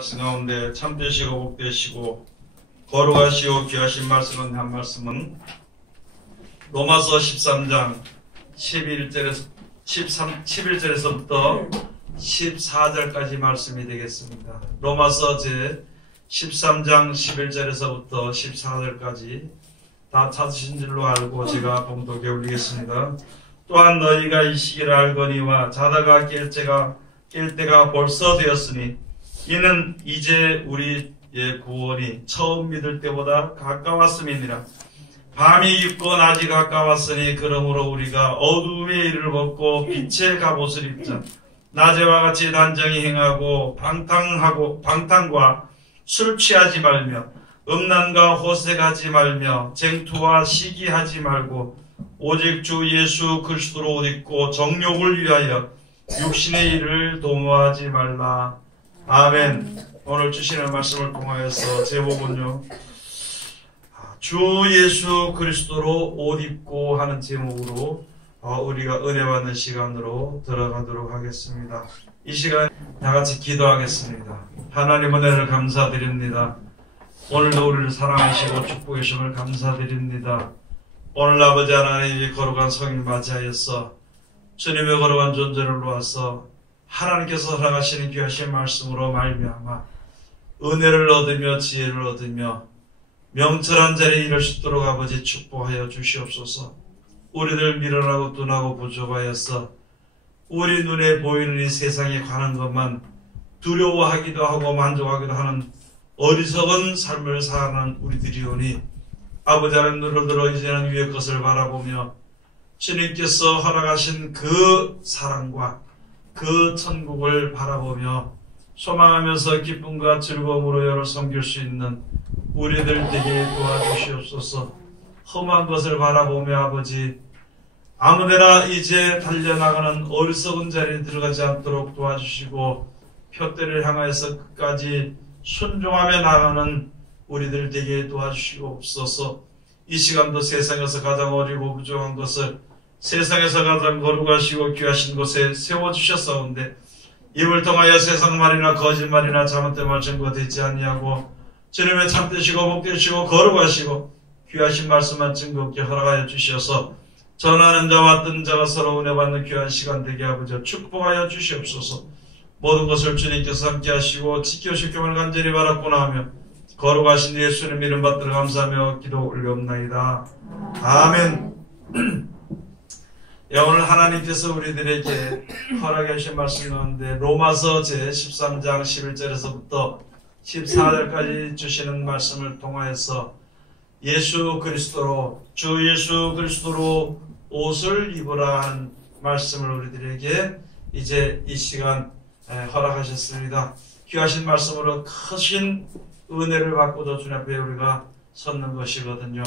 말씀 가운데 참되시고 복되시고 거룩하시고 귀하신 말씀은 한 말씀은 로마서 13장 11절에서부터 14절까지 말씀이 되겠습니다. 로마서 제 13장 11절에서부터 14절까지 다 찾으신 줄로 알고 제가 봉독해 올리겠습니다. 또한 너희가 이 시기를 알거니와 자다가 깰 때가 벌써 되었으니 이는 이제 우리의 구원이 처음 믿을 때보다 가까웠음이니라. 밤이 깊고 낮이 가까웠으니 그러므로 우리가 어두움의 일을 벗고 빛의 갑옷을 입자. 낮에와 같이 단정히 행하고 방탕과 술 취하지 말며 음란과 호색하지 말며 쟁투와 시기하지 말고 오직 주 예수 그리스도로 옷 입고 정욕을 위하여 육신의 일을 도모하지 말라. 아멘. 오늘 주시는 말씀을 통하여서 제목은요, 주 예수 그리스도로 옷 입고 하는 제목으로 우리가 은혜 받는 시간으로 들어가도록 하겠습니다. 이 시간 다 같이 기도하겠습니다. 하나님 은혜를 감사드립니다. 오늘도 우리를 사랑하시고 축복해 주심을 감사드립니다. 오늘 아버지 하나님이 거룩한 성일 맞이하여서 주님의 거룩한 존재를 놓아서 하나님께서 허락하시는 귀하신 말씀으로 말미암아 은혜를 얻으며 지혜를 얻으며 명철한 자리에 이를 수 있도록 아버지 축복하여 주시옵소서. 우리들 미련하고 둔하고 부족하여서 우리 눈에 보이는 이 세상에 관한 것만 두려워하기도 하고 만족하기도 하는 어리석은 삶을 살아가는 우리들이오니 아버지 하나님 눈을 들어 이제는 위의 것을 바라보며 주님께서 허락하신 그 사랑과 그 천국을 바라보며 소망하면서 기쁨과 즐거움으로 여러 섬길 수 있는 우리들 되게 도와주시옵소서. 험한 것을 바라보며 아버지 아무데나 이제 달려나가는 어리석은 자리에 들어가지 않도록 도와주시고 표대를 향하여서 끝까지 순종하며 나가는 우리들 되게 도와주시옵소서. 이 시간도 세상에서 가장 어리고 부족한 것을 세상에서 가장 거룩하시고 귀하신 곳에 세워주셨사온데 입을 통하여 세상 말이나 거짓말이나 잘못된 말 증거되지 아니하고 주님의 참되시고 복되시고 거룩하시고 귀하신 말씀만 증거없게 허락하여 주셔서 전하는 자와 듣는 자가 서로 은혜 받는 귀한 시간 되게 아버지 축복하여 주시옵소서. 모든 것을 주님께서 함께 하시고 지켜주시기를 간절히 바랐구나 하며 거룩하신 예수님 이름 받들어 감사하며 기도 올려옵나이다. 아멘. 오늘 하나님께서 우리들에게 허락해 주신 말씀 가운데 로마서 제 13장 11절에서부터 14절까지 주시는 말씀을 통하여서 예수 그리스도로 주 예수 그리스도로 옷을 입으라 하는 말씀을 우리들에게 이제 이 시간 허락하셨습니다. 귀하신 말씀으로 크신 은혜를 받고도 주님 앞에 우리가 섰는 것이거든요.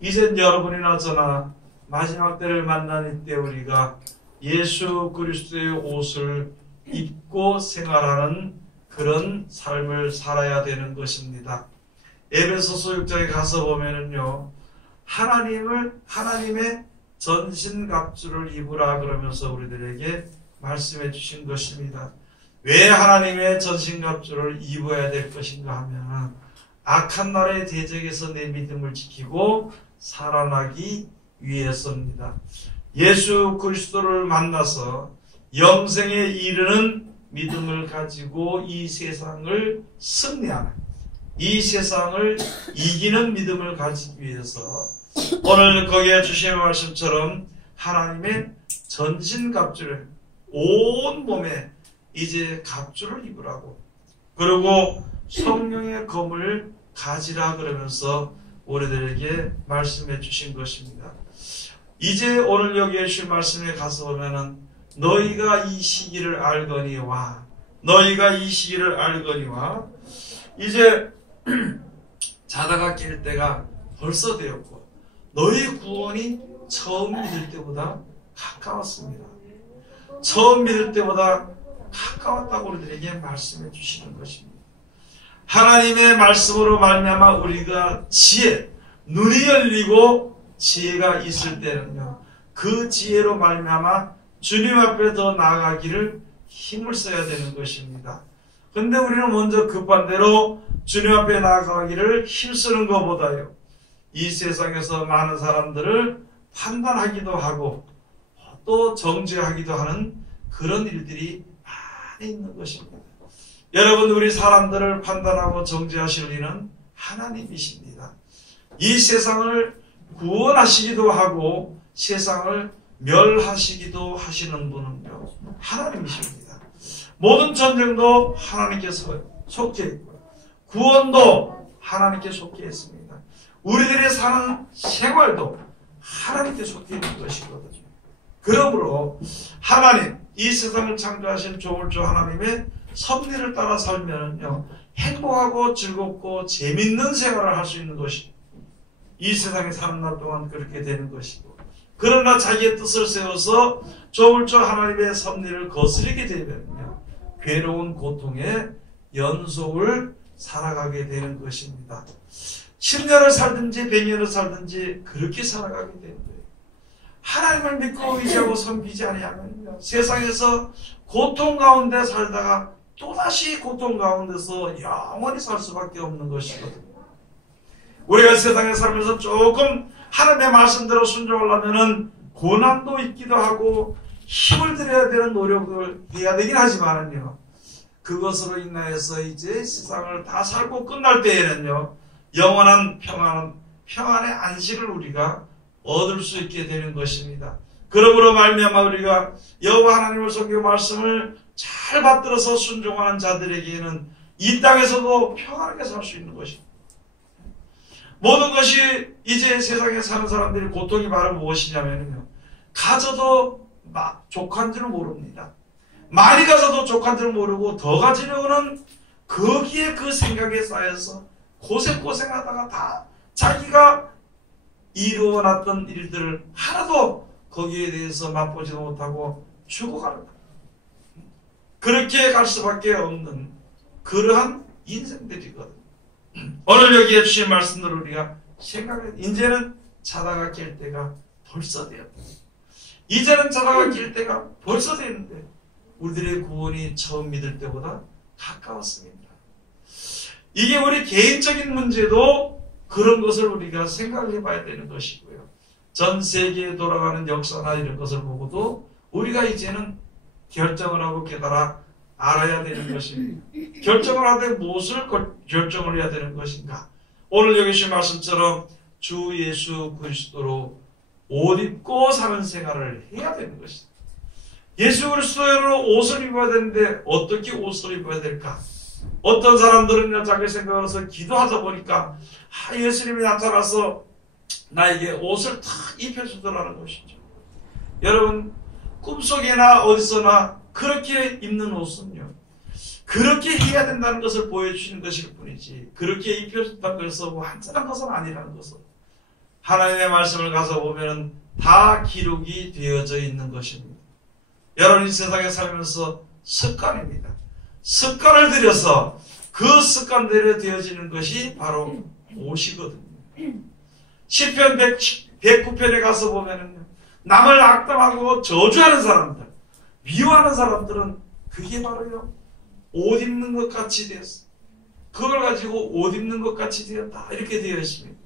이젠 여러분이나 저나 마지막 때를 만난 이때 우리가 예수 그리스도의 옷을 입고 생활하는 그런 삶을 살아야 되는 것입니다. 에베소서 6장에 가서 보면은요, 하나님의 전신갑주를 입으라 그러면서 우리들에게 말씀해 주신 것입니다. 왜 하나님의 전신갑주를 입어야 될 것인가 하면 악한 날의 대적에서 내 믿음을 지키고 살아나기 위해서입니다. 예수 그리스도를 만나서 영생에 이르는 믿음을 가지고 이 세상을 승리하는, 이 세상을 이기는 믿음을 가지기 위해서 오늘 거기에 주신 말씀처럼 하나님의 전신갑주를 온 몸에 이제 갑주를 입으라고, 그리고 성령의 검을 가지라 그러면서 우리들에게 말씀해 주신 것입니다. 이제 오늘 여기에 주신 말씀에 가서 보면은 너희가 이 시기를 알거니와 이제 자다가 깰 때가 벌써 되었고 너희 구원이 처음 믿을 때보다 가까웠습니다. 처음 믿을 때보다 가까웠다고 우리들에게 말씀해 주시는 것입니다. 하나님의 말씀으로 말미암아 우리가 눈이 열리고 지혜가 있을 때는요, 그 지혜로 말미암아 주님 앞에 더 나아가기를 힘을 써야 되는 것입니다. 근데 우리는 먼저 급한 대로 주님 앞에 나아가기를 힘쓰는 것보다요, 이 세상에서 많은 사람들을 판단하기도 하고 또 정죄하기도 하는 그런 일들이 많이 있는 것입니다. 여러분, 우리 사람들을 판단하고 정죄하실 이는 하나님이십니다. 이 세상을 구원하시기도 하고 세상을 멸하시기도 하시는 분은요, 하나님이십니다. 모든 전쟁도 하나님께서 속해 있고요, 구원도 하나님께 속해 있습니다. 우리들이 사는 생활도 하나님께 속해 있는 것이거든요. 그러므로 하나님, 이 세상을 창조하신 조물주 하나님의 섭리를 따라 살면은요, 행복하고 즐겁고 재밌는 생활을 할 수 있는 것이, 이 세상에 사는 날 동안 그렇게 되는 것이고, 그러나 자기의 뜻을 세워서 조물주 하나님의 섭리를 거스르게 되면요, 괴로운 고통의 연속을 살아가게 되는 것입니다. 10년을 살든지 100년을 살든지 그렇게 살아가게 되는 거예요. 하나님을 믿고 의지하고 섬기지 아니하면요, 세상에서 고통 가운데 살다가 또다시 고통 가운데서 영원히 살 수밖에 없는 것이거든요. 우리가 세상에 살면서 조금 하나님의 말씀대로 순종하려면은 고난도 있기도 하고 힘을 들여야 되는 노력을 해야 되긴 하지만은요, 그것으로 인하여서 이제 세상을 다 살고 끝날 때에는요, 영원한 평안의 안식을 우리가 얻을 수 있게 되는 것입니다. 그러므로 말미암아 우리가 여호와 하나님을 섬기고 말씀을 잘 받들어서 순종하는 자들에게는 이 땅에서도 평안하게 살 수 있는 것입니다. 모든 것이 이제 세상에 사는 사람들이 고통이 바로 무엇이냐면요, 가져도 족한 줄 모릅니다. 많이 가져도 족한 줄 모르고 더 가지려고는 거기에 그 생각에 쌓여서 고생하다가 다 자기가 이루어놨던 일들을 하나도 거기에 대해서 맛보지도 못하고 죽어가는 거예요. 그렇게 갈 수밖에 없는 그러한 인생들이거든요. 오늘 여기에 주신 말씀들을 우리가 생각해, 이제는 자다가 깰 때가 벌써 되었다. 이제는 자다가 깰 때가 벌써 되는데 우리들의 구원이 처음 믿을 때보다 가까웠습니다. 이게 우리 개인적인 문제도 그런 것을 우리가 생각해 봐야 되는 것이고요. 전 세계에 돌아가는 역사나 이런 것을 보고도 우리가 이제는 결정을 하고 깨달아 알아야 되는 것입니다. 결정을 하되 무엇을 결정을 해야 되는 것인가? 오늘 여기 주신 말씀처럼 주 예수 그리스도로 옷 입고 사는 생활을 해야 되는 것입니다. 예수 그리스도로 옷을 입어야 되는데 어떻게 옷을 입어야 될까? 어떤 사람들은 자기 생각으로서 기도하다 보니까 예수님이 나타나서 나에게 옷을 탁 입혀주더라는 것이죠. 여러분, 꿈속에나 어디서나 그렇게 입는 옷은요, 그렇게 해야 된다는 것을 보여주시는 것일 뿐이지 그렇게 입혀준다고 해서 완전한 것은 아니라는 것을 하나님의 말씀을 가서 보면 다 기록이 되어져 있는 것입니다. 여러분이 세상에 살면서 습관입니다. 습관을 들여서 그 습관대로 되어지는 것이 바로 옷이거든요. 시편 109편에 가서 보면은 남을 악담하고 저주하는 사람들, 미워하는 사람들은 그게 바로요, 옷 입는 것 같이 되었어. 그걸 가지고 옷 입는 것 같이 되었다, 이렇게 되어 있습니다.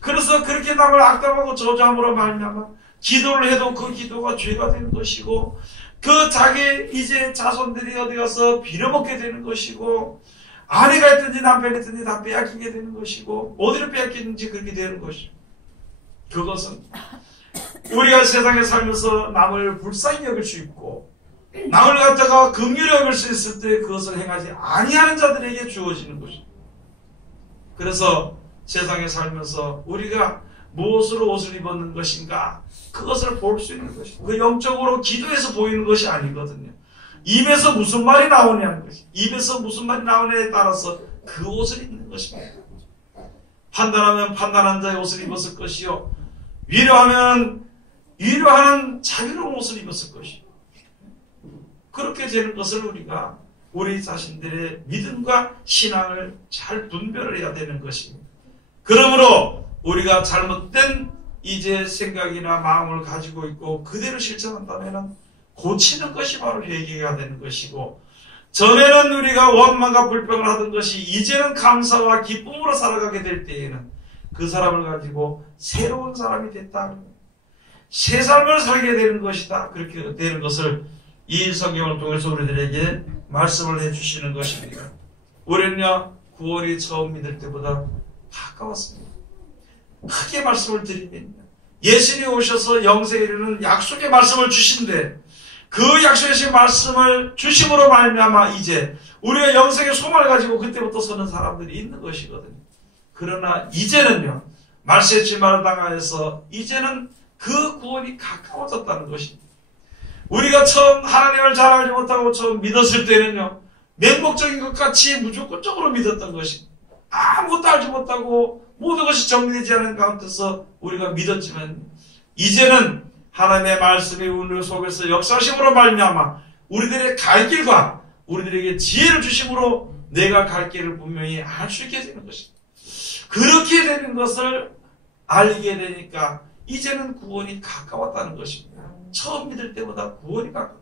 그래서 그렇게 남을 악담하고 저주함으로 말미암아 기도를 해도 그 기도가 죄가 되는 것이고, 그 자기 이제 자손들이 어디 가서 빌어먹게 되는 것이고, 아내가 있든지 남편이 있든지 다 빼앗기게 되는 것이고, 어디를 빼앗기는지 그렇게 되는 것이고, 그것은 우리가 세상에 살면서 남을 불쌍히 여길 수 있고 남을 갖다가 긍휼히 여길 수 있을 때 그것을 행하지 아니하는 자들에게 주어지는 것입니다. 그래서 세상에 살면서 우리가 무엇으로 옷을 입었는 것인가, 그것을 볼 수 있는 것입니다. 그 영적으로 기도해서 보이는 것이 아니거든요. 입에서 무슨 말이 나오냐는 것이, 입에서 무슨 말이 나오냐에 따라서 그 옷을 입는 것입니다. 판단하면 판단한 자의 옷을 입었을 것이요, 위로하면 위로하는 자유로운 옷을 입었을 것이요. 그렇게 되는 것을 우리가 우리 자신들의 믿음과 신앙을 잘 분별을 해야 되는 것입니다. 그러므로 우리가 잘못된 이제 생각이나 마음을 가지고 있고 그대로 실천한다면 고치는 것이 바로 회개가 되는 것이고, 전에는 우리가 원망과 불평을 하던 것이 이제는 감사와 기쁨으로 살아가게 될 때에는 그 사람을 가지고 새로운 사람이 됐다. 새 삶을 살게 되는 것이다. 그렇게 되는 것을 이 성경을 통해서 우리들에게 말씀을 해주시는 것입니다. 우리는요, 구원이 처음 믿을 때보다 가까웠습니다. 크게 말씀을 드리면 예수님이 오셔서 영생에 이르는 약속의 말씀을 주신데 그 약속의 말씀을 주심으로 말미암아 이제 우리가 영생의 소망을 가지고 그때부터 서는 사람들이 있는 것이거든요. 그러나 이제는요, 말세지마를 당하여서 이제는 그 구원이 가까워졌다는 것입니다. 우리가 처음 하나님을 잘 알지 못하고 처음 믿었을 때는요, 맹목적인 것 같이 무조건적으로 믿었던 것입니다. 아무것도 알지 못하고 모든 것이 정리되지 않은 가운데서 우리가 믿었지만 이제는 하나님의 말씀이 우리 속에서 역사심으로 말미암아 우리들의 갈 길과 우리들에게 지혜를 주심으로 내가 갈 길을 분명히 알 수 있게 되는 것입니다. 그렇게 되는 것을 알게 되니까 이제는 구원이 가까웠다는 것입니다. 처음 믿을 때보다 구원이 가까웠다.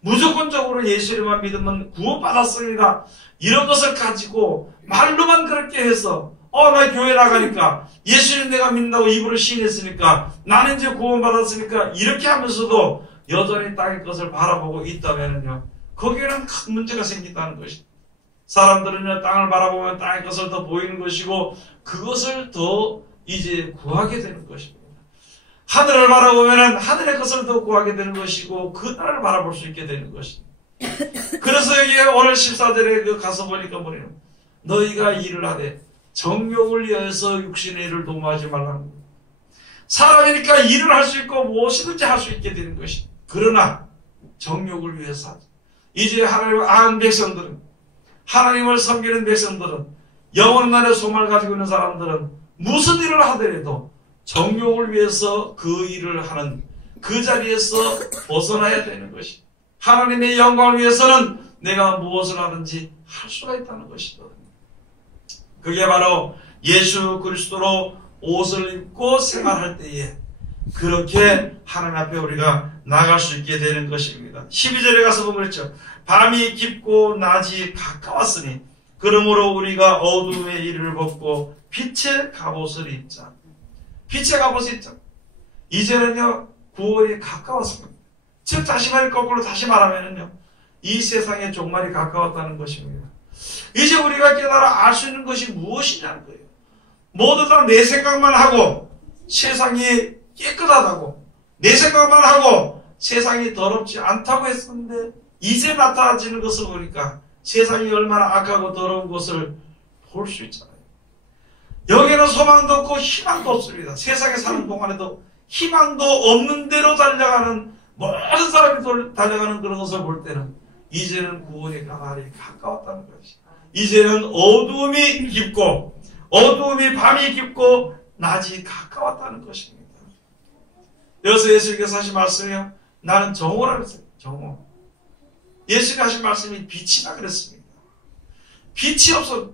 무조건적으로 예수님만 믿으면 구원받았습니다. 이런 것을 가지고 말로만 그렇게 해서 나 교회 나가니까 예수님 내가 믿는다고 입으로 시인했으니까 나는 이제 구원받았으니까 이렇게 하면서도 여전히 땅의 것을 바라보고 있다면요, 거기에는 큰 문제가 생긴다는 것입니다. 사람들은요, 땅을 바라보면 땅의 것을 더 보이는 것이고 그것을 더 이제 구하게 되는 것입니다. 하늘을 바라보면 하늘의 것을 더 구하게 되는 것이고 그 나라를 바라볼 수 있게 되는 것입니다. 그래서 여기 오늘 14절에 가서 보니까 뭐래요? 너희가 일을 하되 정욕을 위해서 육신의 일을 도모하지 말라는 거예요. 사람이니까 일을 할 수 있고 무엇이든지 할 수 있게 되는 것입니다. 그러나 정욕을 위해서 하죠. 이제 하나님을 아는 백성들은, 하나님을 섬기는 백성들은, 영원한 소망을 가지고 있는 사람들은 무슨 일을 하더라도 정욕을 위해서 그 일을 하는 그 자리에서 벗어나야 되는 것이, 하나님의 영광을 위해서는 내가 무엇을 하든지 할 수가 있다는 것이거든요. 그게 바로 예수 그리스도로 옷을 입고 생활할 때에 그렇게 하나님 앞에 우리가 나갈 수 있게 되는 것입니다. 12절에 가서 보면 그랬죠. 밤이 깊고 낮이 가까웠으니 그러므로 우리가 어둠의 이를 벗고 빛의 갑옷을 입자. 빛의 갑옷을 입자. 이제는요, 구원이 가까웠습니다. 즉 다시 말 거꾸로 다시 말하면은요, 이 세상의 종말이 가까웠다는 것입니다. 이제 우리가 깨달아 알 수 있는 것이 무엇이냐는 거예요. 모두 다 내 생각만 하고 세상이 깨끗하다고, 내 생각만 하고 세상이 더럽지 않다고 했었는데 이제 나타나지는 것을 보니까 세상이 얼마나 악하고 더러운 것을 볼 수 있잖아요. 여기는 소망도 없고 희망도 없습니다. 세상에 사는 동안에도 희망도 없는 대로 달려가는, 모든 사람이 달려가는 그런 것을 볼 때는 이제는 구원의 날이 가까웠다는 것이, 이제는 어두움이 깊고 어두움이 밤이 깊고 낮이 가까웠다는 것입니다. 여기서 예수님께서 하신 말씀이요, 나는 정오라고 했어요. 정오. 예수님이 하신 말씀이 빛이다 그랬습니다. 빛이 없어.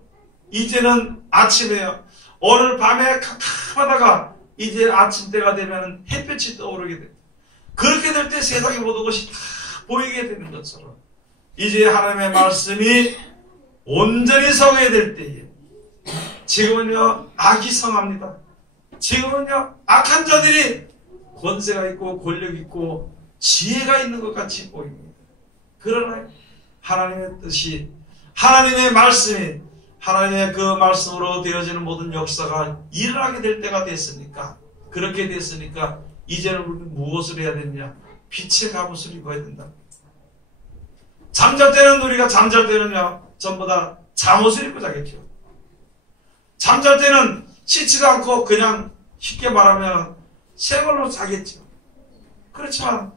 이제는 아침에요, 오늘 밤에 캄캄하다가 이제 아침 때가 되면 햇볕이 떠오르게 됩니다. 그렇게 될 때 세상의 모든 것이 다 보이게 되는 것처럼 이제 하나님의 말씀이 온전히 성해야 될 때에, 지금은요 악이 성합니다. 지금은요 악한 자들이 권세가 있고 권력 있고 지혜가 있는 것 같이 보입니다. 그러나 하나님의 뜻이, 하나님의 말씀이, 하나님의 그 말씀으로 되어지는 모든 역사가 일어나게 될 때가 됐으니까, 그렇게 됐으니까 이제는 우리는 무엇을 해야 되느냐? 빛의 갑옷을 입어야 된다. 잠잘 때는, 우리가 잠잘 때는요 전부 다 잠옷을 입고 자겠죠. 잠잘 때는 씻지도 않고 그냥 쉽게 말하면 새 걸로 자겠죠. 그렇지만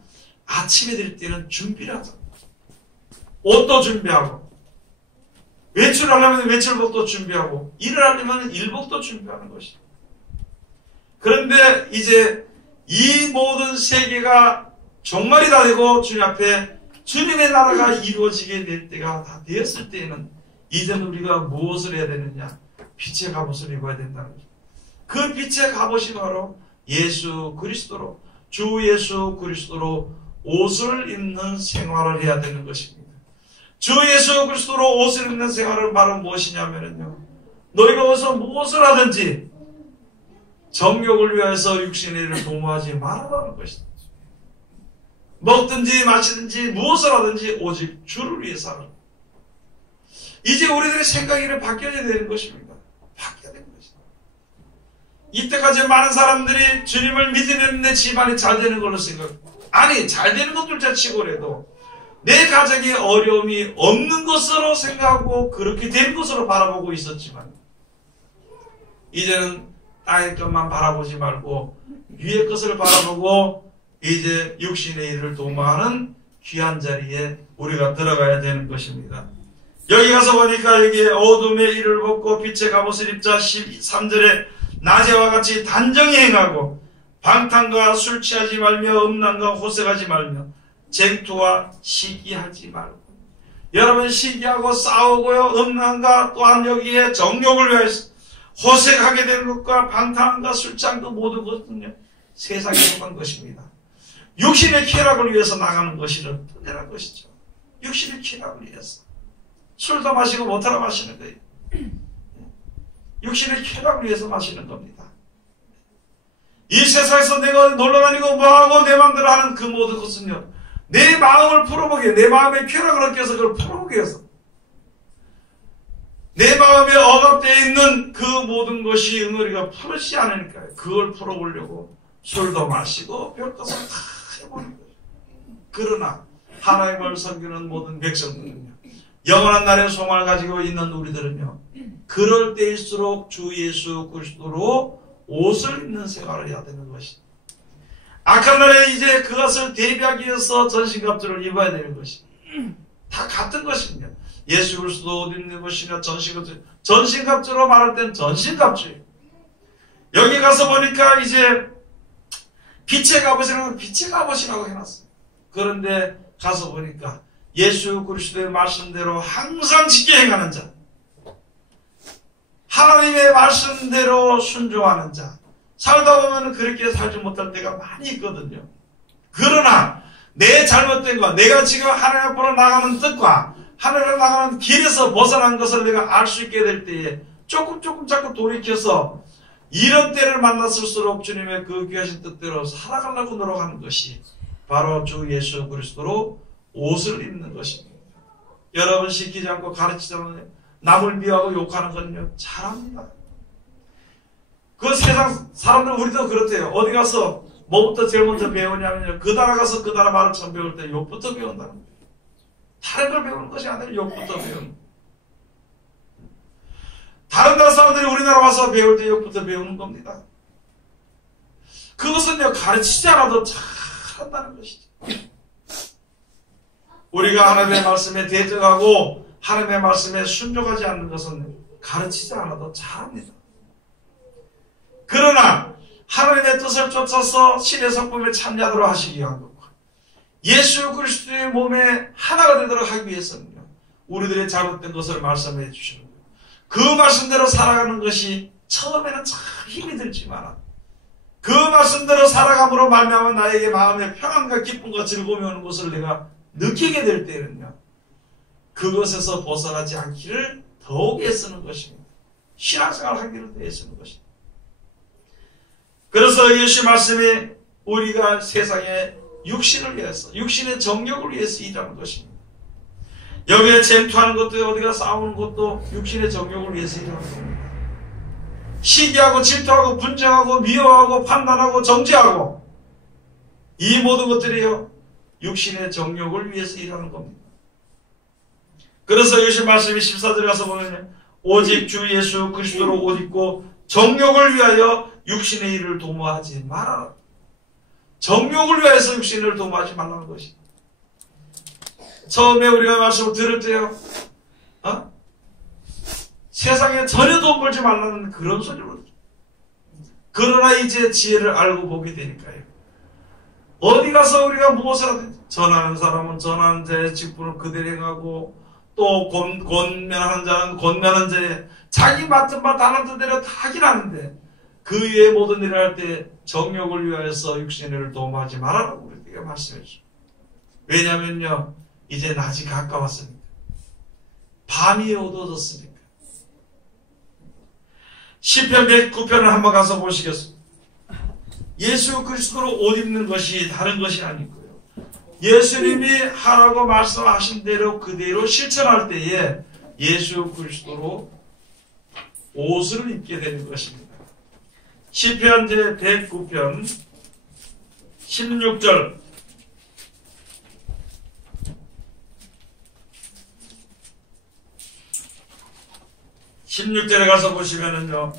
아침에 될 때는 준비를 하죠. 옷도 준비하고, 외출하려면 외출복도 준비하고, 일을 하려면 일복도 준비하는 것이죠. 그런데 이제 이 모든 세계가 종말이 다 되고 주님 앞에 주님의 나라가 이루어지게 될 때가 다 되었을 때에는 이제는 우리가 무엇을 해야 되느냐? 빛의 갑옷을 입어야 된다는 거죠. 그 빛의 갑옷이 바로 예수 그리스도로, 주 예수 그리스도로 옷을 입는 생활을 해야 되는 것입니다. 주 예수 그리스도로 옷을 입는 생활은 바로 무엇이냐면요, 너희가 어디서 무엇을 하든지 정욕을 위해서 육신의 일을 도모하지 말아라는 것이다. 먹든지 마시든지 무엇을 하든지 오직 주를 위해서 하라. 이제 우리들의 생각이 바뀌어야 되는 것입니다. 바뀌어야 되는 것입니다. 이때까지 많은 사람들이 주님을 믿으면 내 집안이 잘 되는 걸로 생각합니다. 아니, 잘 되는 것들자 치고라도 내 가정에 어려움이 없는 것으로 생각하고 그렇게 된 것으로 바라보고 있었지만, 이제는 땅의 것만 바라보지 말고 위의 것을 바라보고 이제 육신의 일을 도모하는 귀한 자리에 우리가 들어가야 되는 것입니다. 여기 가서 보니까 여기에 어둠의 일을 벗고 빛의 갑옷을 입자. 13절에 낮에와 같이 단정히 행하고 방탕과 술 취하지 말며 음란과 호색하지 말며 쟁투와 시기하지 말고. 여러분, 시기하고 싸우고요, 음란과 또한 여기에 정욕을 위해서 호색하게 되는 것과 방탕과 술 취한 그 모든 것은요, 세상에 속한 것입니다. 육신의 쾌락을 위해서 나가는 것이란 뜻이란 것이죠. 육신의 쾌락을 위해서 술도 마시고 못하러 마시는 거예요. 육신의 쾌락을 위해서 마시는 겁니다. 이 세상에서 내가 놀러다니고 뭐하고 내 마음대로 하는 그 모든 것은요, 내 마음을 풀어보기, 내 마음의 쾌락을 얻기 위해서 그걸 풀어보기 위해서, 내 마음에 억압되어 있는 그 모든 것이 응어리가 풀지 않으니까 그걸 풀어보려고 술도 마시고 별것을 다 해보는 거예요. 그러나 하나님을 섬기는 모든 백성들은요, 영원한 날의 소망을 가지고 있는 우리들은요, 그럴 때일수록 주 예수 그리스도로 옷을 입는 생활을 해야 되는 것이죠. 악한 날에 이제 그것을 대비하기 위해서 전신갑주를 입어야 되는 것이죠. 다 같은 것입니다. 예수 그리스도 옷 입는 것이냐 전신갑주. 전신갑주로 말할 땐 전신갑주예요. 여기 가서 보니까 이제 빛의 갑옷이라고 빛의 갑옷이라고 해놨어요. 그런데 가서 보니까 예수 그리스도의 말씀대로 항상 지켜 행하는 자, 하나님의 말씀대로 순종하는 자, 살다 보면 그렇게 살지 못할 때가 많이 있거든요. 그러나 내 잘못된 것, 내가 지금 하나님 앞으로 나가는 뜻과 하나님 앞으로 나가는 길에서 벗어난 것을 내가 알 수 있게 될 때에 조금 자꾸 돌이켜서 이런 때를 만났을수록 주님의 그 귀하신 뜻대로 살아가려고 노력하는 것이 바로 주 예수 그리스도로 옷을 입는 것입니다. 여러분, 시키지 않고 가르치지 않고 남을 미워하고 욕하는 건요, 잘합니다. 그 세상 사람들, 우리도 그렇대요. 어디 가서 뭐부터 제일 먼저 배우냐면요, 그 나라 가서 그 나라 말을 처음 배울 때 욕부터 배운다는 거예요. 다른 걸 배우는 것이 아니라 욕부터 배우는 거예요. 다른 나라 사람들이 우리나라 와서 배울 때 욕부터 배우는 겁니다. 그것은요, 가르치지 않아도 잘한다는 것이죠. 우리가 하나님의 말씀에 대적하고 하나님의 말씀에 순종하지 않는 것은 가르치지 않아도 잘합니다. 그러나 하나님의 뜻을 쫓아서 신의 성품에 참여하도록 하시기 위한 것과 예수 그리스도의 몸에 하나가 되도록 하기 위해서는요, 우리들의 잘못된 것을 말씀해 주시는 거예요. 그 말씀대로 살아가는 것이 처음에는 참 힘이 들지만 그 말씀대로 살아감으로 말미암아 나에게 마음에 평안과 기쁨과 즐거움이 오는 것을 내가 느끼게 될 때는요, 그것에서 벗어나지 않기를 더욱 애쓰는 것입니다. 신앙생활을 하기를 더 애쓰는 것입니다. 그래서 예수 말씀이 우리가 세상에 육신을 위해서, 육신의 정욕을 위해서 일하는 것입니다. 여기에 쟁투하는 것도, 어디가 싸우는 것도 육신의 정욕을 위해서 일하는 겁니다. 시기하고 질투하고 분쟁하고 미워하고 판단하고 정죄하고 이 모든 것들이요, 육신의 정욕을 위해서 일하는 겁니다. 그래서 예수 말씀이 14절에 가서 보면 오직 주 예수 그리스도로 옷 입고 정욕을 위하여 육신의 일을 도모하지 말아라. 정욕을 위해서 육신의 일을 도모하지 말라는 것입니다. 처음에 우리가 말씀을 들을 때요, 세상에 전혀 돈 벌지 말라는 그런 소리를 듣죠. 그러나 이제 지혜를 알고 보게 되니까요, 어디 가서 우리가 무엇을 하든지 전하는 사람은 전하는 자의 직분을 그대로 행하고 또 권면하는 자는 권면하는 자의 자기 맡은 바 다른 뜻대로 다 하긴 하는데 그 외의 모든 일을 할 때 정욕을 위하여서 육신의 일을 도모하지 말아라고 우리에게 말씀해 주죠. 왜냐면요, 이제 낮이 가까웠으니까. 밤이 어두워졌습니까? 시편 109편을 한번 가서 보시겠습니다. 예수 그리스도로 옷 입는 것이 다른 것이 아니고요. 예수님이 하라고 말씀하신 대로 그대로 실천할 때에 예수 그리스도로 옷을 입게 되는 것입니다. 시편 제109편 16절 16절에 가서 보시면은요,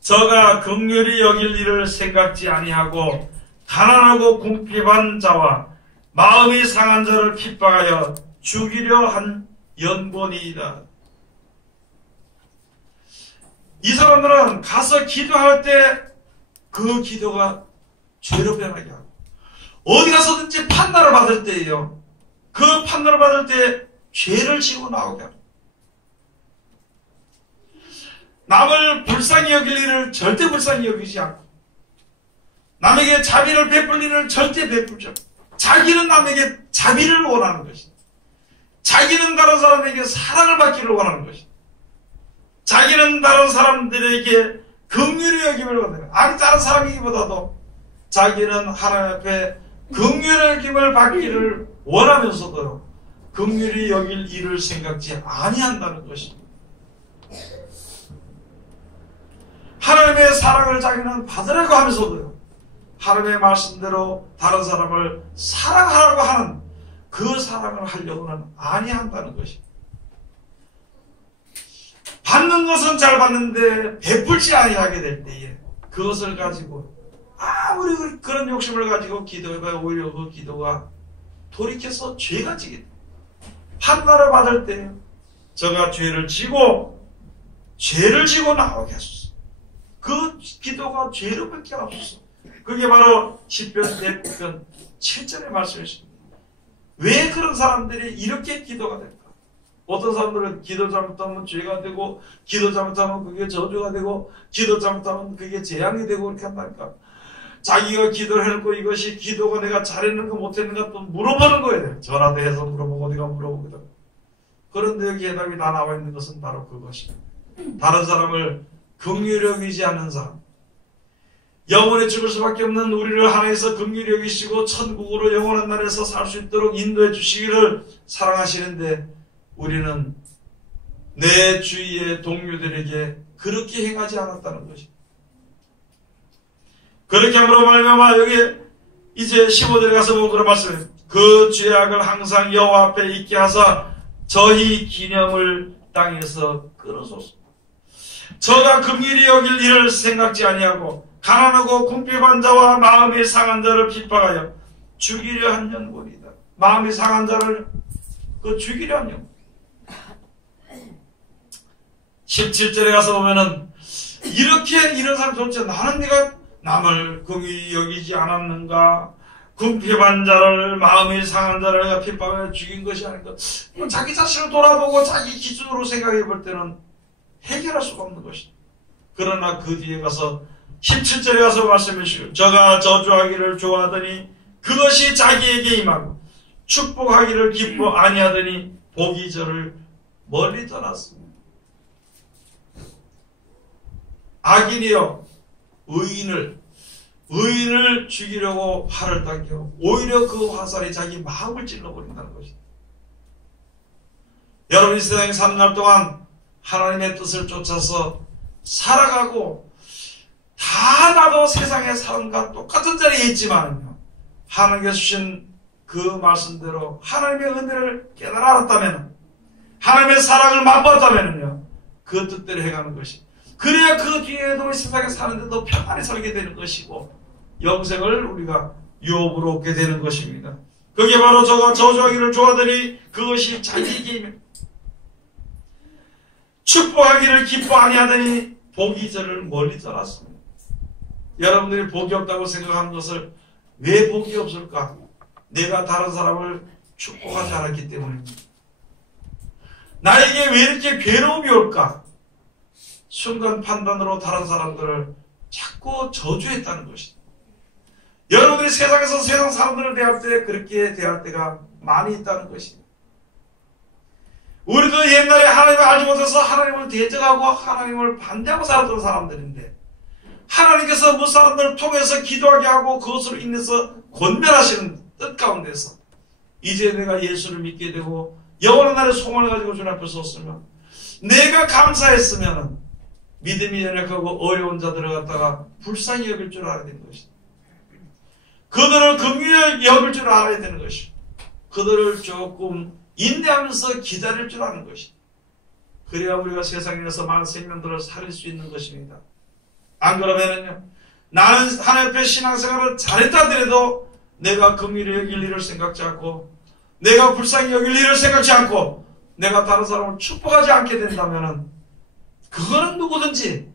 저가 긍휼히 여길 일을 생각지 아니하고 가난하고 궁핍한 자와 마음이 상한 자를 핍박하여 죽이려 한 연본이다. 이 사람들은 가서 기도할 때 그 기도가 죄로 변하게 하고, 어디 가서든지 판단을 받을 때예요, 그 판단을 받을 때 죄를 지고 나오게 합니다. 남을 불쌍히 여길 일을 절대 불쌍히 여기지 않고, 남에게 자비를 베풀 일을 절대 베풀지 않고, 자기는 남에게 자비를 원하는 것이다. 자기는 다른 사람에게 사랑을 받기를 원하는 것이다. 자기는 다른 사람들에게 긍휼히 여김을 원하는, 아니 다른 사람이기보다도 자기는 하나님 앞에 긍휼히 여김을 받기를 원하면서도 긍휼히 여길 일을 생각지 아니한다는 것입니다. 하나님의 사랑을 자기는 받으려고 하면서도요, 하나님의 말씀대로 다른 사람을 사랑하라고 하는 그 사랑을 하려고는 아니한다는 것입니다. 받는 것은 잘 받는데 베풀지 아니하게 될 때에 그것을 가지고 아무리 그런 욕심을 가지고 기도해봐야 오히려 그 기도가 돌이켜서 죄가 지게 돼요. 판단을 받을 때 저가 죄를 지고 나오게 하소서. 그 기도가 죄로 밖에 없어서, 그게 바로 시편 109편 7절의 말씀이십니다. 왜 그런 사람들이 이렇게 기도가 될까? 어떤 사람들은 기도 잘못하면 죄가 되고, 기도 잘못하면 그게 저주가 되고, 기도 잘못하면 그게 재앙이 되고 그렇게 한다니까. 자기가 기도를 해놓고 이것이 기도가 내가 잘했는가 못했는가 또 물어보는 거예요. 전화도 해서 물어보고 내가 물어보거든. 그런데 여기 해답이 다 나와 있는 것은 바로 그것입니다. 다른 사람을 긍휼히 여기지 않는 사람, 영원히 죽을 수밖에 없는 우리를 하나님께서 긍휼히 여기시고 천국으로 영원한 나라에서 살 수 있도록 인도해 주시기를 사랑하시는데, 우리는 내 주위의 동료들에게 그렇게 행하지 않았다는 것입니다. 그렇게 함으로 말미암아 여기 이제 15절에 가서 보면 그런 말씀이에요. 그 죄악을 항상 여호와 앞에 있게 하사 저희 기념을 땅에서 끊으소서. 저가 긍휼히 여길 일을 생각지 아니하고 가난하고 궁핍한 자와 마음이 상한 자를 핍박하여 죽이려 한 연본이다. 마음이 상한 자를 죽이려 한 연본. 17절에 가서 보면은 이렇게 이런 사람 좋죠. 나는 네가 남을 긍휼히 여기지 않았는가? 궁핍한 자를, 마음이 상한 자를 내가 핍박하여 죽인 것이 아닌가? 자기 자신을 돌아보고 자기 기준으로 생각해 볼 때는 해결할 수가 없는 것이다. 그러나 그 뒤에 가서 17절에 가서 말씀해 주시고, 저가 저주하기를 좋아하더니 그것이 자기에게 임하고 축복하기를 기뻐 아니하더니 복이 저를 멀리 떠났습니다. 악인이여 의인을 죽이려고 활을 당겨 오히려 그 화살이 자기 마음을 찔러버린다는 것이다. 여러분이 세상에 사는 날 동안 하나님의 뜻을 쫓아서 살아가고, 다 나도 세상의 사람과 똑같은 자리에 있지만 하나님께서 주신 그 말씀대로 하나님의 은혜를 깨달아 알았다면, 하나님의 사랑을 맛봤다면요, 그 뜻대로 해가는 것이, 그래야 그 뒤에도 이 세상에 사는데도 평안히 살게 되는 것이고 영생을 우리가 유업으로 얻게 되는 것입니다. 그게 바로 저가 저주하기를 좋아하더니 그것이 자기에게 임해 축복하기를 기뻐 아니하더니 복이 저를 멀리 떠났습니다. 여러분들이 복이 없다고 생각하는 것을 왜 복이 없을까? 내가 다른 사람을 축복하지 않았기 때문입니다. 나에게 왜 이렇게 괴로움이 올까? 순간 판단으로 다른 사람들을 자꾸 저주했다는 것이다. 여러분들이 세상에서 세상 사람들을 대할 때 그렇게 대할 때가 많이 있다는 것입니다. 우리도 옛날에 하나님을 알지 못해서 하나님을 대적하고 하나님을 반대하고 살았던 사람들인데 하나님께서 그 사람들을 통해서 기도하게 하고 그것으로 인해서 권면하시는 뜻 가운데서 이제 내가 예수를 믿게 되고 영원한 날의 소망을 가지고 주님 앞에 섰으면 내가 감사했으면 믿음이 연약하고 어려운 자들을 갖다가 불쌍히 여길 줄 알아야 되는 것이다. 그들을 긍휼히 여길 줄 알아야 되는 것이다. 그들을 조금 인내하면서 기다릴 줄 아는 것이다. 그래야 우리가 세상에서 많은 생명들을 살릴 수 있는 것입니다. 안 그러면은요, 나는 하나님 앞에 신앙생활을 잘했다 하더라도 내가 긍휼히 여길 일을 생각지 않고 내가 불쌍히 여길 일을 생각지 않고 내가 다른 사람을 축복하지 않게 된다면은 그거는 누구든지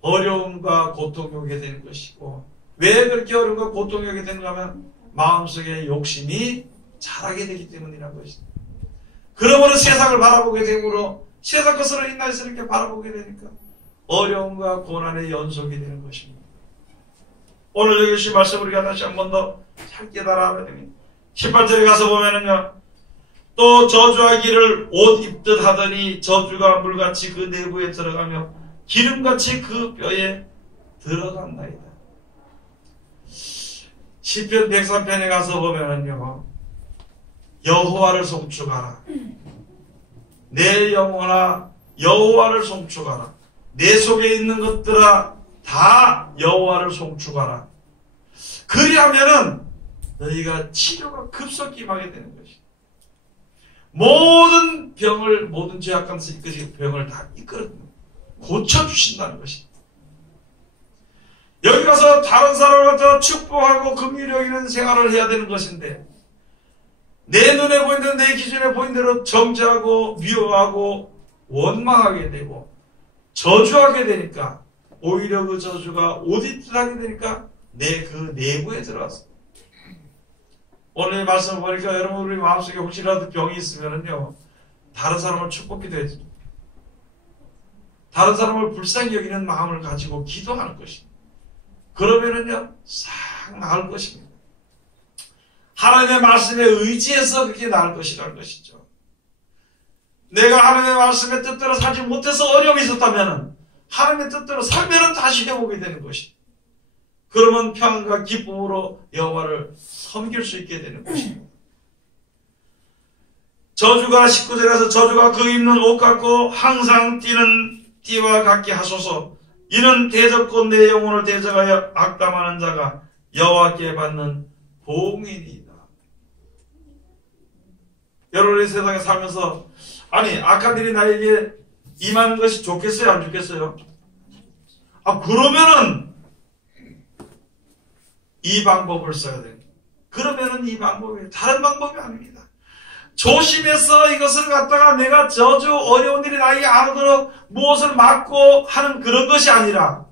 어려움과 고통이 오게 되는 것이고 왜 그렇게 어려움과 고통이 오게 되는가 하면 마음속에 욕심이 자라게 되기 때문이라는 것입니다. 그러므로 세상을 바라보게 되므로 세상 것으로 인하여서 이렇게 바라보게 되니까 어려움과 고난의 연속이 되는 것입니다. 오늘 여기 주신 말씀 우리가 다시 한 번 더 잘 깨달아야 됩니다. 18절에 가서 보면은요, 또 저주하기를 옷 입듯 하더니 저주가 물같이 그 내부에 들어가며 기름같이 그 뼈에 들어간다이다. 시편 103편에 가서 보면은요, 여호와를 송축하라. 내 영혼아 여호와를 송축하라. 내 속에 있는 것들아 다 여호와를 송축하라. 그리하면은 너희가 치료가 급속히 임하게 되는 것이다. 모든 병을, 모든 죄악감에서 이끄신 병을 다 이끌어 고쳐주신다는 것이다. 여기 가서 다른 사람을 갖다가 축복하고 긍휼히 여기는 생활을 해야 되는 것인데 내 눈에 보이는 내 기준에 보이는 대로 정죄하고 미워하고 원망하게 되고 저주하게 되니까 오히려 그 저주가 옷 입듯 하게 되니까 내 그 내부에 들어왔어. 오늘 말씀을 보니까 여러분 우리 마음속에 혹시라도 병이 있으면은요, 다른 사람을 축복기도 해줘. 다른 사람을 불쌍히 여기는 마음을 가지고 기도하는 것입니다. 그러면은요, 싹 나을 것입니다. 하나님의 말씀에 의지해서 그렇게 나을 것이라는 것이죠. 내가 하나님의 말씀의 뜻대로 살지 못해서 어려움이 있었다면은 하나님의 뜻대로 살면은 다시 회복이 되는 것입니다. 그러면 평안과 기쁨으로 여호와를 섬길 수 있게 되는 것입니다. 저주가 19절에서 저주가 그 입는 옷 같고 항상 뛰는 띠와 같게 하소서. 이는 대적고 내 영혼을 대적하여 악담하는 자가 여호와께 받는 봉인이다. 여러분이 세상에 살면서 아니 악한 일이 나에게 임하는 것이 좋겠어요? 안 좋겠어요? 그러면은 이 방법을 써야 돼요. 그러면은 이 방법이 다른 방법이 아닙니다. 조심해서 이것을 갖다가 내가 저주 어려운 일이 나에게 안 오도록 무엇을 막고 하는 그런 것이 아니라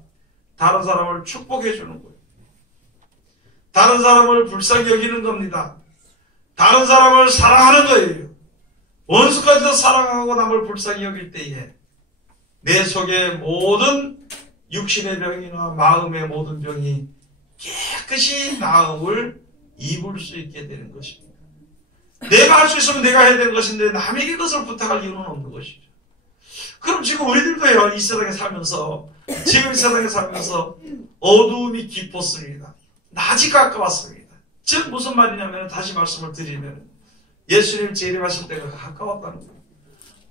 다른 사람을 축복해 주는 거예요. 다른 사람을 불쌍히 여기는 겁니다. 다른 사람을 사랑하는 거예요. 원수까지도 사랑하고 남을 불쌍히 여길 때에 내 속에 모든 육신의 병이나 마음의 모든 병이 깨끗이 나음을 입을 수 있게 되는 것입니다. 내가 할 수 있으면 내가 해야 되는 것인데 남에게 그것을 부탁할 이유는 없는 것이죠. 그럼 지금 우리들도요, 이 세상에 살면서 지금 이 세상에 살면서 어두움이 깊었습니다. 낮이 가까웠습니다. 즉 무슨 말이냐면 다시 말씀을 드리면 예수님 재림하실 때가 가까웠다는 거예요.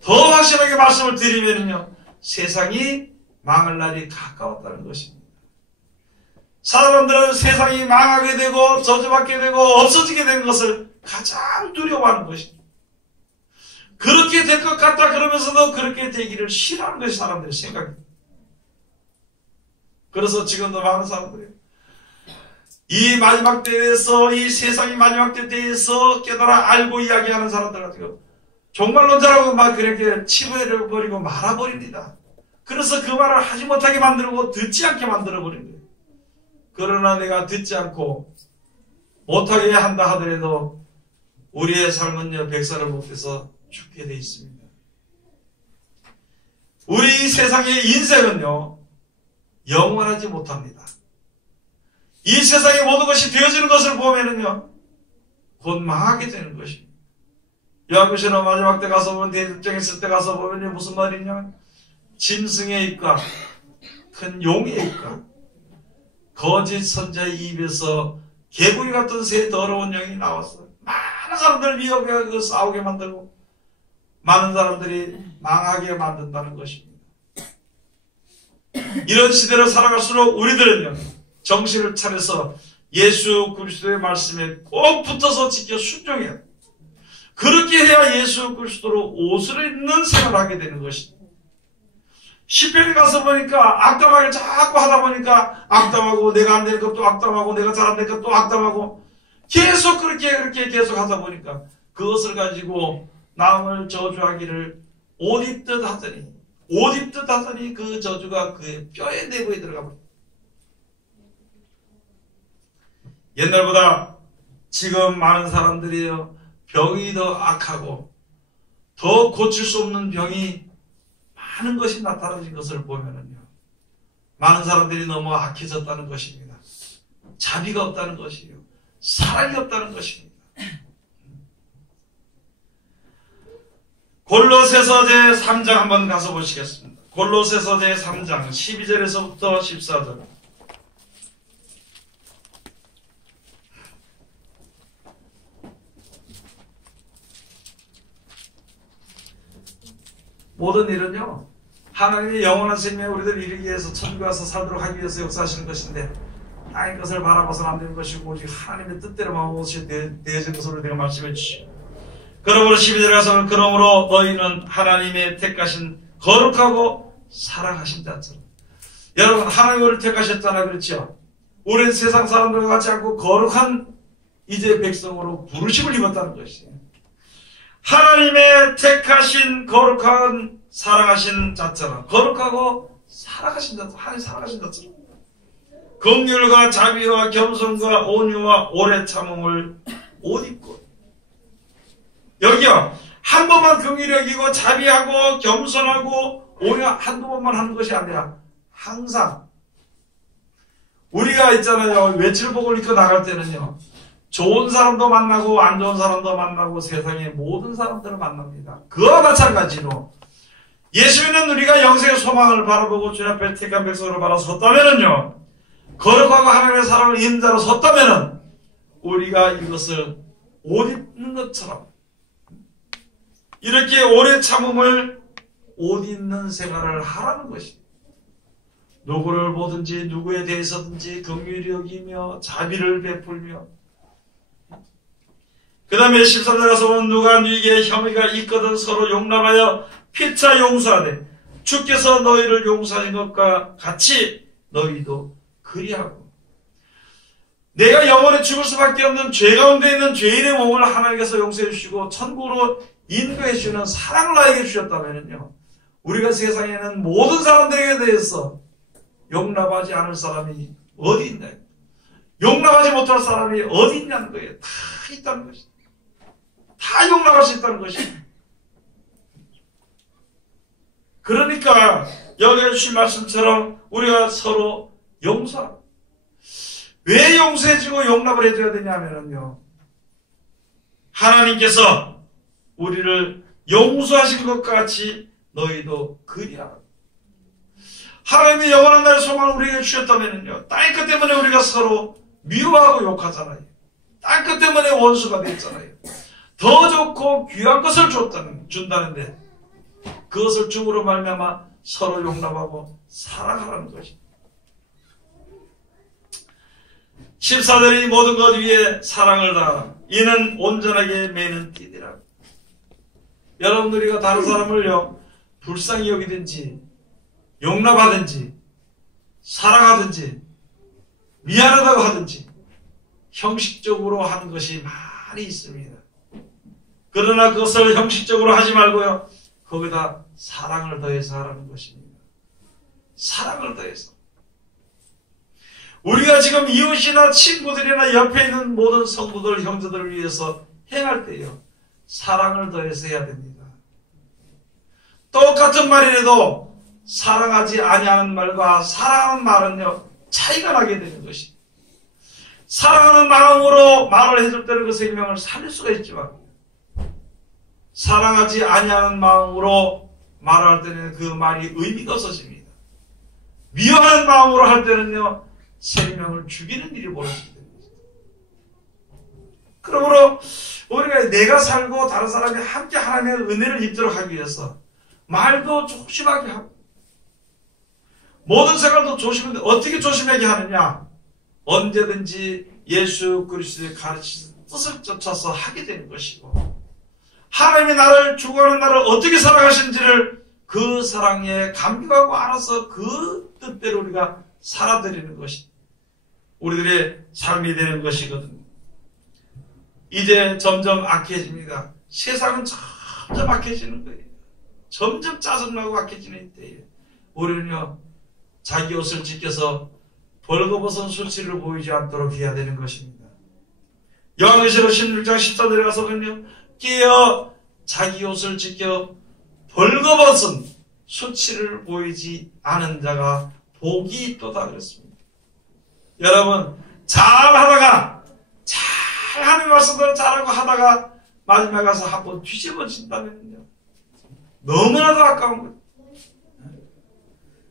더 확실하게 말씀을 드리면요, 세상이 망할 날이 가까웠다는 것입니다. 사람들은 세상이 망하게 되고 저주받게 되고 없어지게 되는 것을 가장 두려워하는 것입니다. 그렇게 될 것 같다 그러면서도 그렇게 되기를 싫어하는 것이 사람들의 생각입니다. 그래서 지금도 많은 사람들이 이 마지막 때에서 이 세상이 마지막 때에 대해서 깨달아 알고 이야기하는 사람들 같은 종말론자라고 막 그렇게 치부해버리고 말아버립니다. 그래서 그 말을 하지 못하게 만들고 듣지 않게 만들어버린 거예요. 그러나 내가 듣지 않고 못하게 한다 하더라도 우리의 삶은요, 백살을 못해서 죽게 되어 있습니다. 우리 세상의 인생은요, 영원하지 못합니다. 이 세상의 모든 것이 되어지는 것을 보면은요, 곧 망하게 되는 것입니다. 요한계시록 마지막 때 가서 보면, 대접정했을 때 가서 보면 무슨 말이냐? 짐승의 입과 큰 용의 입과 거짓 선자의 입에서 개구리 같은 새 더러운 영이 나왔어요. 많은 사람들을 위협하고 싸우게 만들고 많은 사람들이 망하게 만든다는 것입니다. 이런 시대를 살아갈수록 우리들은요, 정신을 차려서 예수 그리스도의 말씀에 꼭 붙어서 지켜 순종해야 돼요. 그렇게 해야 예수 그리스도로 옷을 입는 생활을 하게 되는 것입니다. 시편에 가서 보니까 악담하게 자꾸 하다 보니까 악담하고, 내가 안 될 것도 악담하고, 내가 잘 안 될 것도 악담하고, 계속 그렇게 계속 하다 보니까 그것을 가지고 남을 저주하기를 옷 입듯 하더니 그 저주가 그의 뼈의 내부에 들어가 버려요. 옛날보다 지금 많은 사람들이요, 병이 더 악하고 더 고칠 수 없는 병이 많은 것이 나타나진 것을 보면은요, 많은 사람들이 너무 악해졌다는 것입니다. 자비가 없다는 것이요, 사랑이 없다는 것입니다. 골로새서 제3장 한번 가서 보시겠습니다. 골로새서 제3장 12절에서부터 14절. 모든 일은요, 하나님의 영원한 생명에 우리들 이르기 위해서 천국에 가서 살도록 하기 위해서 역사하시는 것인데, 땅의 것을 바라봐서는 안 되는 것이고 오직 하나님의 뜻대로만 무엇이 되어진 것으로 내가 말씀해 주시오. 그러므로 12절에 가서는, 그러므로 너희는 하나님의 택하신 거룩하고 사랑하신 자처럼. 여러분, 하나님이 우리를 택하셨잖아요, 그렇죠? 우리는 세상 사람들과 같지 않고 거룩한 이제 백성으로 부르심을 입었다는 것이에요. 하나님의 택하신 거룩한 사랑하신 자처럼, 거룩하고 사랑하신 자처럼, 하나님 사랑하신 자처럼, 긍휼과 자비와 겸손과 온유와 오래 참음을 옷 입고. 여기요, 한 번만 긍휼히 여기고 자비하고 겸손하고 온유 한두 번만 하는 것이 아니라 항상. 우리가 있잖아요, 외출복을 입고 나갈 때는요, 좋은 사람도 만나고 안 좋은 사람도 만나고 세상의 모든 사람들을 만납니다. 그와 마찬가지로 예수 믿는 우리가 영생의 소망을 바라보고 주님 앞에 택한 백성으로 바라 섰다면은요, 거룩하고 하나님의 사랑을 입는 자로 섰다면은 우리가 이것을 옷 입는 것처럼 이렇게 오래 참음을 옷 입는 생활을 하라는 것입니다. 누구를 보든지 누구에 대해서든지 긍휼히 여기며 자비를 베풀며, 그 다음에 13절 가서 보면, 누가 네게 혐의가 있거든 서로 용납하여 피차 용서하되 주께서 너희를 용서하신 것과 같이 너희도 그리하고. 내가 영원히 죽을 수밖에 없는 죄 가운데 있는 죄인의 몸을 하나님께서 용서해 주시고 천국으로 인도해 주시는 사랑을 나에게 주셨다면요, 우리가 세상에는 모든 사람들에게 대해서 용납하지 않을 사람이 어디 있나, 용납하지 못할 사람이 어디 있냐는 거예요. 다 있다는 것이죠. 다 용납할 수 있다는 것입니다. 그러니까 여기 해주신 말씀처럼 우리가 서로 용서. 왜 용서해주고 용납을 해줘야 되냐면요, 하나님께서 우리를 용서하신 것 같이 너희도 그리하라. 하나님이 영원한 날의 소망을 우리에게 주셨다면요, 땅의 것 때문에 우리가 서로 미워하고 욕하잖아요. 땅의 것 때문에 원수가 됐잖아요. 더 좋고 귀한 것을 준다는데 그것을 줌으로 말미암아 서로 용납하고 사랑하라는 것입니다. 14절이 모든 것 위에 사랑을 다하라. 이는 온전하게 매는 띠니라. 여러분들이가 다른 사람을요, 불쌍히 여기든지 용납하든지 사랑하든지 미안하다고 하든지 형식적으로 하는 것이 많이 있습니다. 그러나 그것을 형식적으로 하지 말고요, 거기다 사랑을 더해서 하라는 것입니다. 사랑을 더해서. 우리가 지금 이웃이나 친구들이나 옆에 있는 모든 성도들, 형제들을 위해서 행할 때요, 사랑을 더해서 해야 됩니다. 똑같은 말이라도 사랑하지 아니하는 말과 사랑하는 말은요, 차이가 나게 되는 것입니다. 사랑하는 마음으로 말을 해줄 때는 그 생명을 살릴 수가 있지만, 사랑하지 아니하는 마음으로 말할 때는 그 말이 의미가 없어집니다. 미워하는 마음으로 할 때는요, 생명을 죽이는 일이 벌어지게 됩니다. 그러므로 우리가 내가 살고 다른 사람이 함께 하나님의 은혜를 입도록 하기 위해서 말도 조심하게 하고 모든 생활도 조심한데 어떻게 조심하게 하느냐? 언제든지 예수 그리스도의 가르치신 뜻을 쫓아서 하게 되는 것이고 하나님이 나를 주관하는 나를 어떻게 사랑하신지를 그 사랑에 감격하고 알아서 그 뜻대로 우리가 살아드리는 것이 우리들의 삶이 되는 것이거든요. 이제 점점 악해집니다. 세상은 점점 악해지는 거예요. 점점 짜증나고 악해지는 때에 우리는요 자기 옷을 지켜서 벌거벗은 수치를 보이지 않도록 해야 되는 것입니다. 요한계시록 16장 14절에 가서는요 깨어 자기 옷을 지켜 벌거벗은 수치를 보이지 않은 자가 복이 있도다 그랬습니다. 여러분 잘하다가 잘 하는 말씀대로 잘하고 하다가 마지막에 가서 한번 뒤집어진다면요 너무나도 아까운 거예요.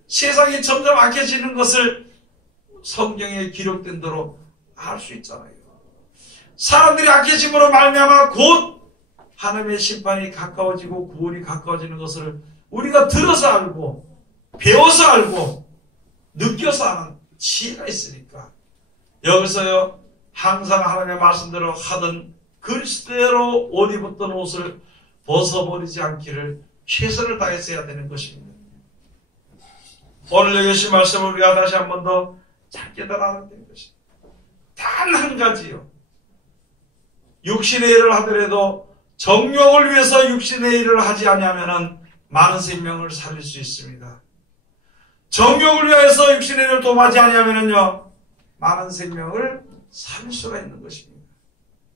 세상이 점점 악해지는 것을 성경에 기록된 대로 알 수 있잖아요. 사람들이 악해짐으로 말미암아 곧 하나님의 심판이 가까워지고 구원이 가까워지는 것을 우리가 들어서 알고 배워서 알고 느껴서 아는 지혜가 있으니까 여기서요 항상 하나님의 말씀대로 하던 그리스도로 옷 입었던 옷을 벗어버리지 않기를 최선을 다해서 해야 되는 것입니다. 오늘 여기 말씀을 우리가 다시 한 번 더 잘 깨달아야 되는 것입니다. 단 한 가지요. 육신의 일을 하더라도 정욕을 위해서 육신의 일을 하지 않으면 많은 생명을 살릴 수 있습니다. 정욕을 위해서 육신의 일을 도모하지 않으면요 많은 생명을 살릴 수가 있는 것입니다.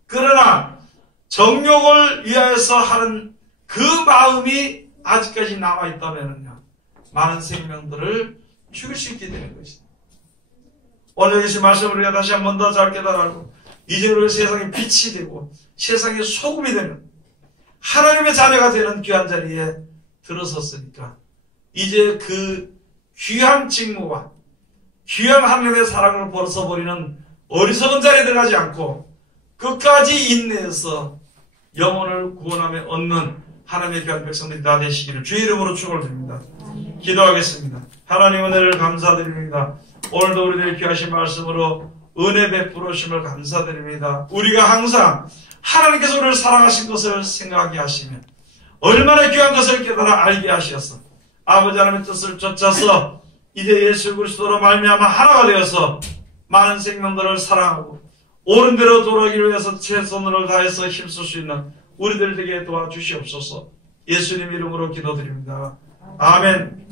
그러나 정욕을 위해서 하는 그 마음이 아직까지 남아있다면요 많은 생명들을 죽일 수 있게 되는 것입니다. 오늘 이 말씀을 우리가 다시 한 번 더 잘 깨달아고 이제 우리 세상의 빛이 되고 세상의 소금이 되는 하나님의 자녀가 되는 귀한 자리에 들어섰으니까 이제 그 귀한 직무와 귀한 하나님의 사랑을 벗어버리는 어리석은 자리에 들어가지 않고 끝까지 인내해서 영혼을 구원하며 얻는 하나님의 귀한 백성들이 다 되시기를 주의 이름으로 축원을 드립니다. 기도하겠습니다. 하나님 은혜를 감사드립니다. 오늘도 우리들의 귀하신 말씀으로 은혜 베풀어 주심을 감사드립니다. 우리가 항상 하나님께서 우리를 사랑하신 것을 생각하게 하시며 얼마나 귀한 것을 깨달아 알게 하셔서 아버지 하나님의 뜻을 쫓아서 이제 예수 그리스도로 말미암아 하나가 되어서 많은 생명들을 사랑하고 옳은 대로 돌아가기를 위해서 최선을 다해서 힘쓸 수 있는 우리들 되게 도와주시옵소서. 예수님 이름으로 기도드립니다. 아멘.